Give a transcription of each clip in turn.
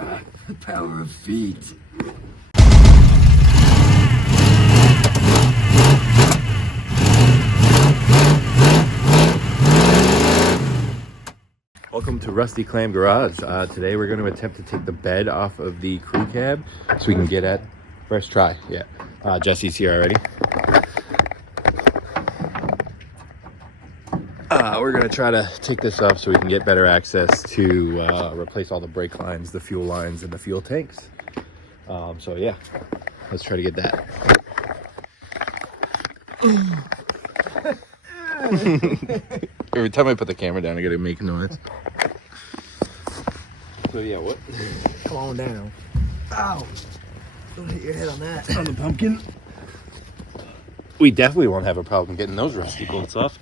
The power of feet. Welcome to Rusty Clam Garage. Today we're going to attempt to take the bed off of the crew cab so we can get at first try. Yeah, Jesse's here already. We're going to try to take this off so we can get better access to replace all the brake lines, the fuel lines, and the fuel tanks. So yeah, let's try to get that. Every time I put the camera down, I gotta make a noise. So yeah, what? Come on down. Ow! Don't hit your head on that. On the pumpkin? We definitely won't have a problem getting those rusty bolts off.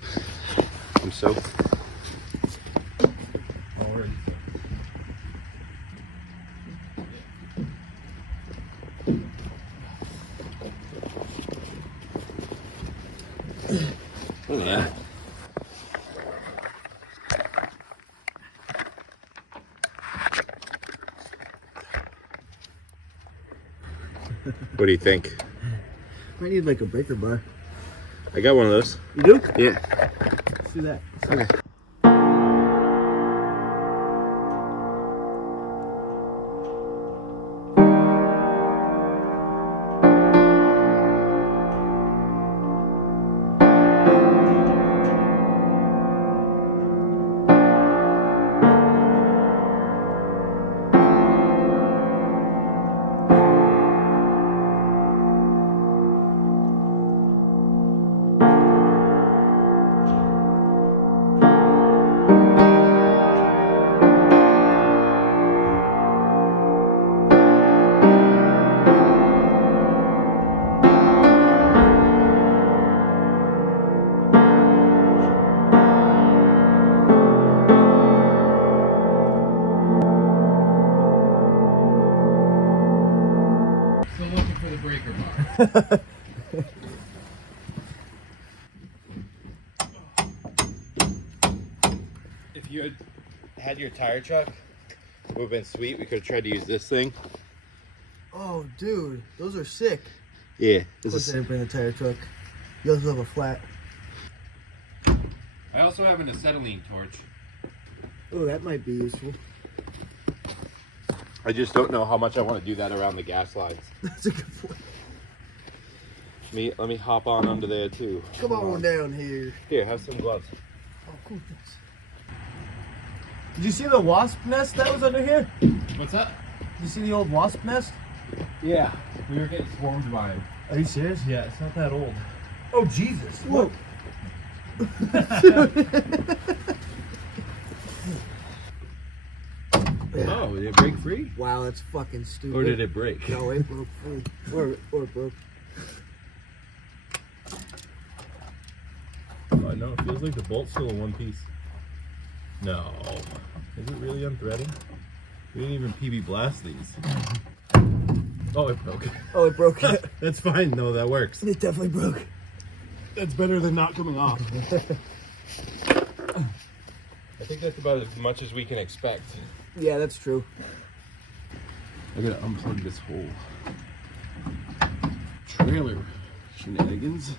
I'm so... Look at that. What do you think? Might need like a breaker bar. I got one of those. You do? Yeah. Let's do that. Okay. If you had your tire chuck, it would have been sweet. We could have tried to use this thing. Oh, dude, those are sick. Yeah. Let's bring a tire truck. You also have a flat. I also have an acetylene torch. Oh, that might be useful. I just don't know how much I want to do that around the gas lines. That's a good point. Let me hop on under there too. Come on down here. Here, have some gloves. Oh, cool. Thanks. Did you see the wasp nest that was under here? What's that? Did you see the old wasp nest? Yeah, we were getting swarmed by them. Are you serious? Yeah, it's not that old. Oh, Jesus. Look. Oh, did it break free? Wow, that's fucking stupid. Or did it break? No, it broke free. Or it broke. Oh, no, it feels like the bolt's still in one piece. No. Is it really unthreading? We didn't even PB blast these. Oh, it broke. Oh, it broke. That's fine. No, that works. It definitely broke. That's better than not coming off. I think that's about as much as we can expect. Yeah, that's true. I gotta unplug this whole trailer shenanigans.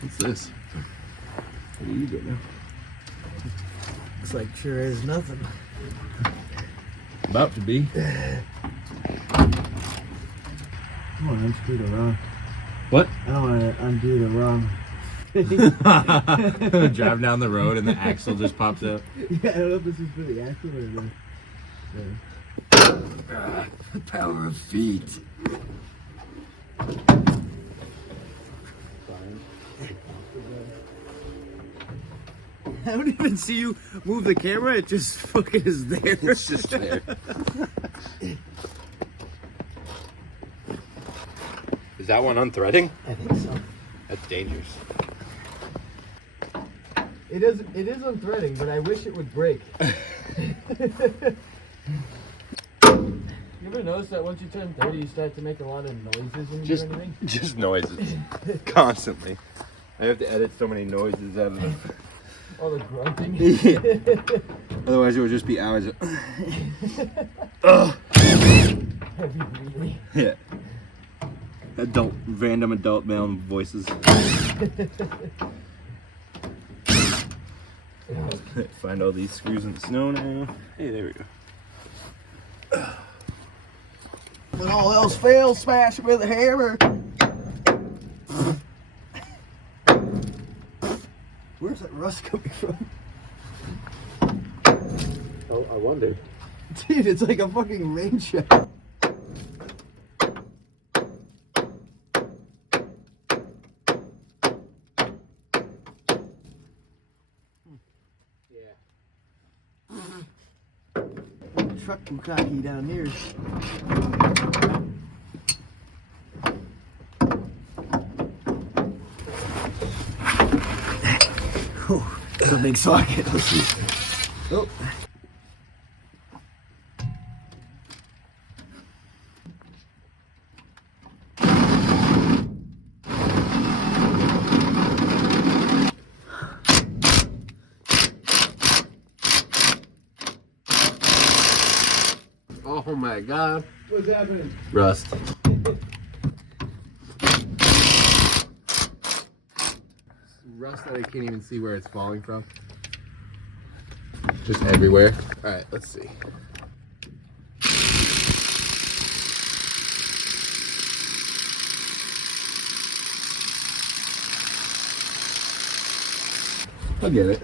What's this? What are you doing? Looks like sure is nothing. About to be. I want to unscrew the wrong. What? I don't want to undo the wrong. Drive down the road and the axle just pops up. Yeah, I don't know if this is for the axle or the Power of feet. I don't even see you move the camera, it just fucking is there. It's just there. Is that one unthreading? I think so. That's dangerous. It is unthreading, but I wish it would break. You ever notice that once you turn 30, you start to make a lot of noises when you do anything? Just noises. Constantly. I have to edit so many noises out of All the grunting. Yeah. Otherwise, it would just be hours of. Heavy breathing. Yeah. Random adult male voices. Find all these screws in the snow now. Hey, there we go. When all else fails, smash it with a hammer. Where's that rust coming from? Oh, I wondered. Dude, it's like a fucking rain shower. Truck bukkake down here. Oh, it's a big socket. Let's see. Oh. Oh my god. What's happening? Rust. Rust that I can't even see where it's falling from. Just everywhere. Alright, let's see. I'll get it.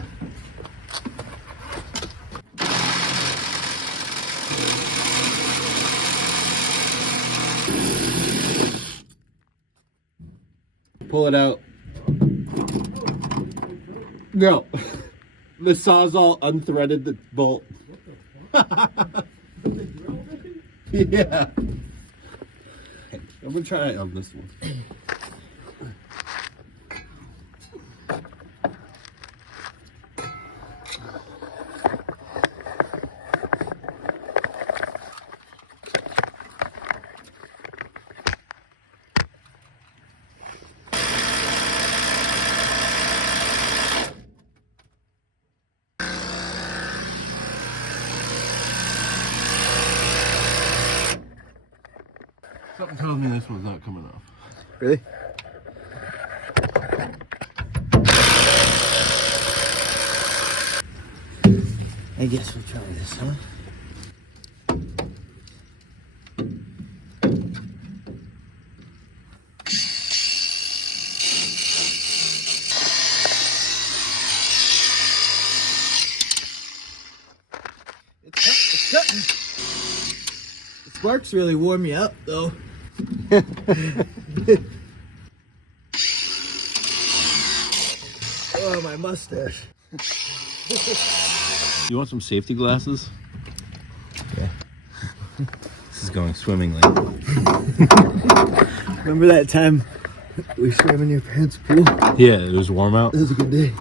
Pull it out. No. The Sawzall unthreaded the bolt. Yeah. I'm gonna try it on this one. Something tells me this one's not coming off. Really? I guess we'll try this, huh? It's cutting. The sparks really warm me up, though. Oh, my mustache. You want some safety glasses? Yeah. This is going swimmingly. Remember that time we swam in your parents' pool? Yeah, it was warm out. It was a good day.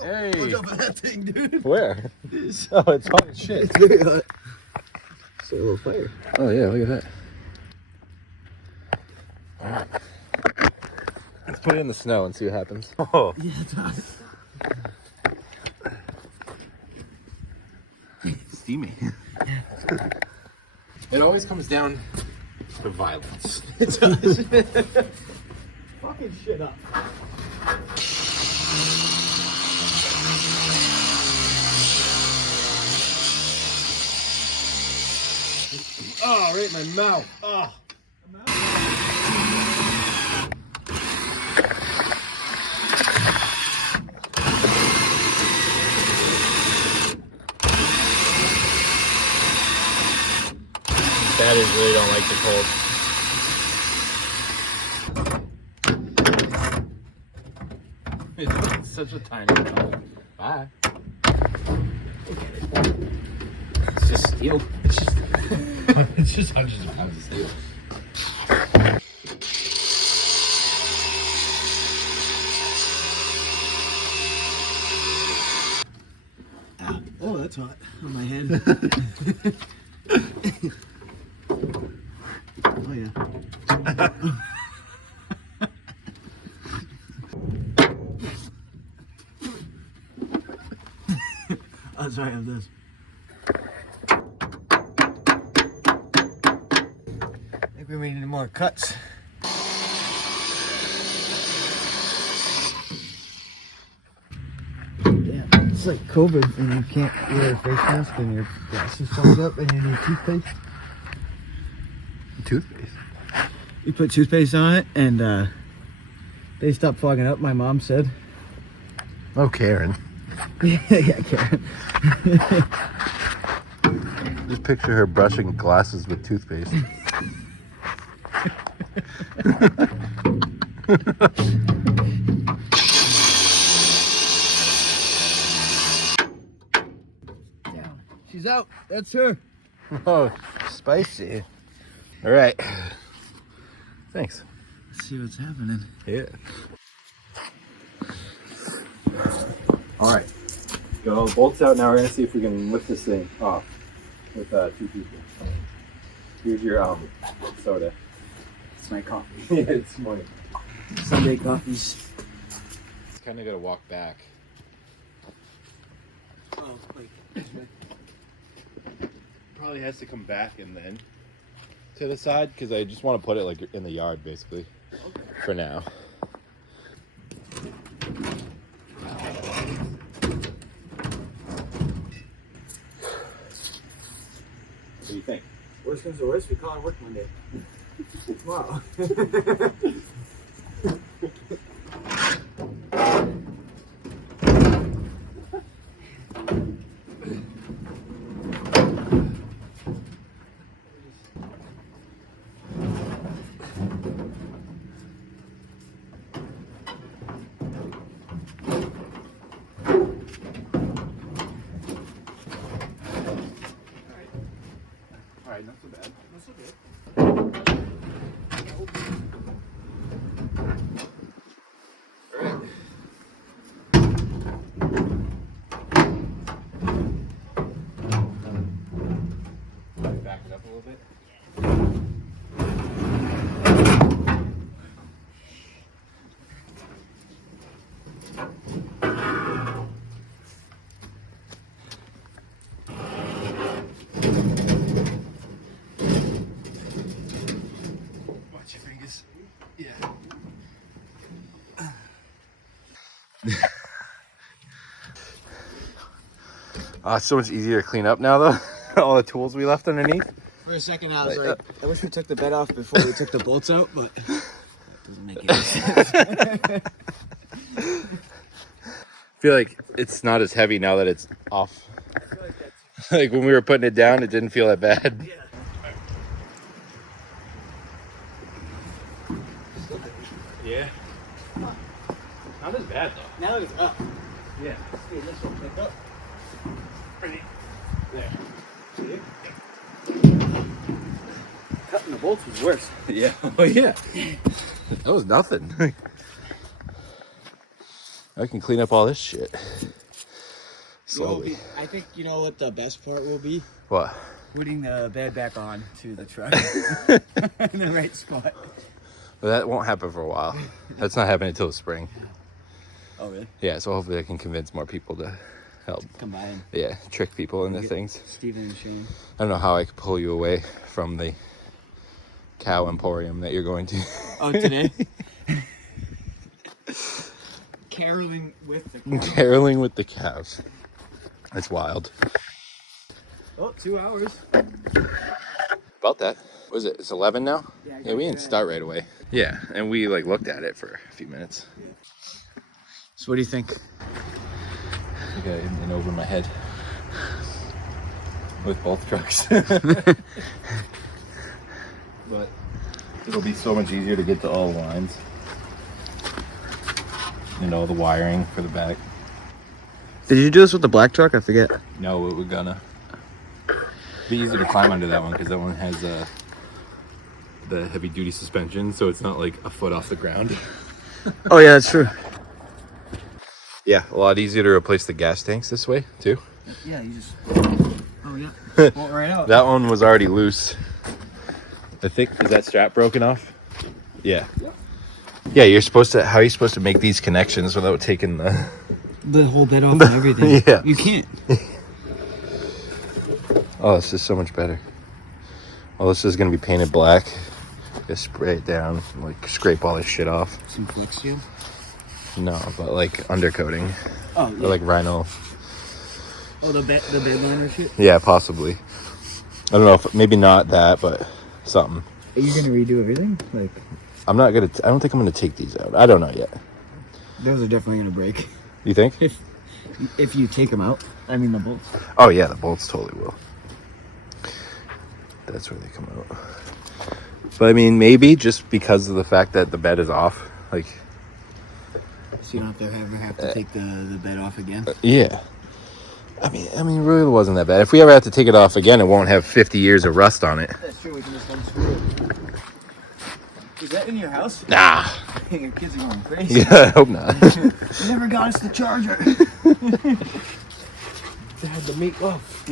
Hey! Look up at that thing, dude. Where? Oh, it's hot as shit. It's very hot. It's a little fire. Oh yeah, look at that. Let's put it in the snow and see what happens. Oh. Yeah, it's hot. Steamy. It always comes down to violence. It does. Fucking shit up. Oh, right in my mouth. Oh. Batteries really don't like the cold. It's such a tiny one. Bye. It's just steel. It's just hundreds of pounds of steel. Ow. Oh, that's hot on my head. Oh, yeah. Oh, sorry, I have this. I think we may need more cuts. Yeah, it's like COVID and you can't wear a face mask and your glasses fogged up and you need toothpaste. Toothpaste? You put toothpaste on it and they stop fogging up, my mom said. Oh, Karen. Yeah, Karen. Just picture her brushing glasses with toothpaste. She's out. That's her. Oh, spicy. All right. Thanks. Let's see what's happening. Yeah. All right. Go bolts out. Now we're gonna see if we can lift this thing off with 2 people. Here's your soda. It's my coffee. Yeah, it's morning. Sunday coffees. It's kind of gotta walk back. Oh, wait. Probably has to come back and then to the side because I just want to put it like in the yard basically. Okay. For now. What do you think? Worst comes to worst, we call it work Monday. Wow. Alright, not so bad. That's okay. Alright. Back it up a little bit. Watch your fingers. Yeah. It's so much easier to clean up now though. All the tools we left underneath. For a second, I was like, I wish we took the bed off before we took the bolts out, but that doesn't make any sense. I feel like it's not as heavy now that it's off. I feel like that's... Like when we were putting it down, it didn't feel that bad. Yeah. Yeah. Not as bad though. Now it's up. Yeah. See, this will pick up. Ready? There. See? Cutting the bolts was worse. Yeah. Oh yeah. That was nothing. I can clean up all this shit. Slowly. I think you know what the best part will be? What? Putting the bed back on to the truck in the right spot. Well, that won't happen for a while. That's not happening until the spring. Oh, really? Yeah, so hopefully I can convince more people to help. Combine. Yeah, trick people into things. Steven and Shane. I don't know how I could pull you away from the cow emporium that you're going to. Oh, today? Caroling with the cows. Caroling with the cows. That's wild. Oh, 2 hours. About that. What is it? It's 11 now? Yeah, We didn't start right away. Yeah, and we like looked at it for a few minutes. Yeah. So what do you think? I think I in over my head with both trucks. But it'll be so much easier to get to all the lines. You know, the wiring for the back. Did you do this with the black truck? I forget. No, we're gonna be easy to climb under that one because that one has the heavy duty suspension, so it's not like a foot off the ground. Oh yeah, that's true. Yeah, a lot easier to replace the gas tanks this way too. Yeah, you just... Oh yeah. Bolt right out. That one was already loose. I think, is that strap broken off? Yeah. Yeah, you're supposed to, how are you supposed to make these connections without taking the whole bed off and everything. Yeah. You can't. Oh, this is so much better. Oh, this is gonna be painted black. Just spray it down, like scrape all this shit off. Some flex seal? No, but like undercoating. Oh, yeah. Or like Rhino. Oh, the bed liner shit? Yeah, possibly. I don't know if maybe not that, but something. Are you gonna redo everything? Like, I'm not gonna. I don't think I'm gonna take these out. I don't know yet. those are definitely gonna break. You think? If you take them out. I mean the bolts. Oh yeah, the bolts totally will. That's where they come out. But I mean, maybe just because of the fact that the bed is off, like. So you don't ever have to take the bed off again. Yeah. I mean, it really wasn't that bad. If we ever have to take it off again, it won't have 50 years of rust on it. That's true. We can just unscrew it. Is that in your house? Nah. Your kids are going crazy. Yeah, I hope not. You never got us the charger. They had the meat off.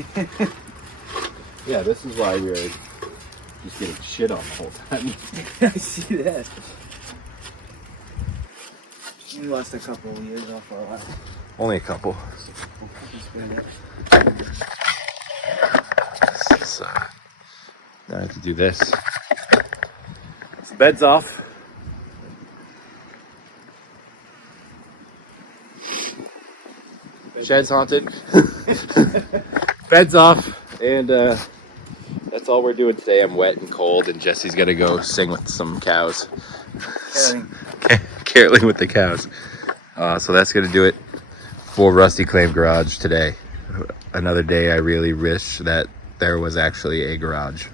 Yeah, this is why we were just getting shit on the whole time. I see that. We lost a couple of years off our last. Only a couple. So, now I have to do this. The bed's off. Shed's haunted. Bed's off. And that's all we're doing today. I'm wet and cold, and Jesse's got to go sing with some cows. Caroling with the cows. So that's going to do it for Rusty Claim Garage today. Another day I really wish that there was actually a garage.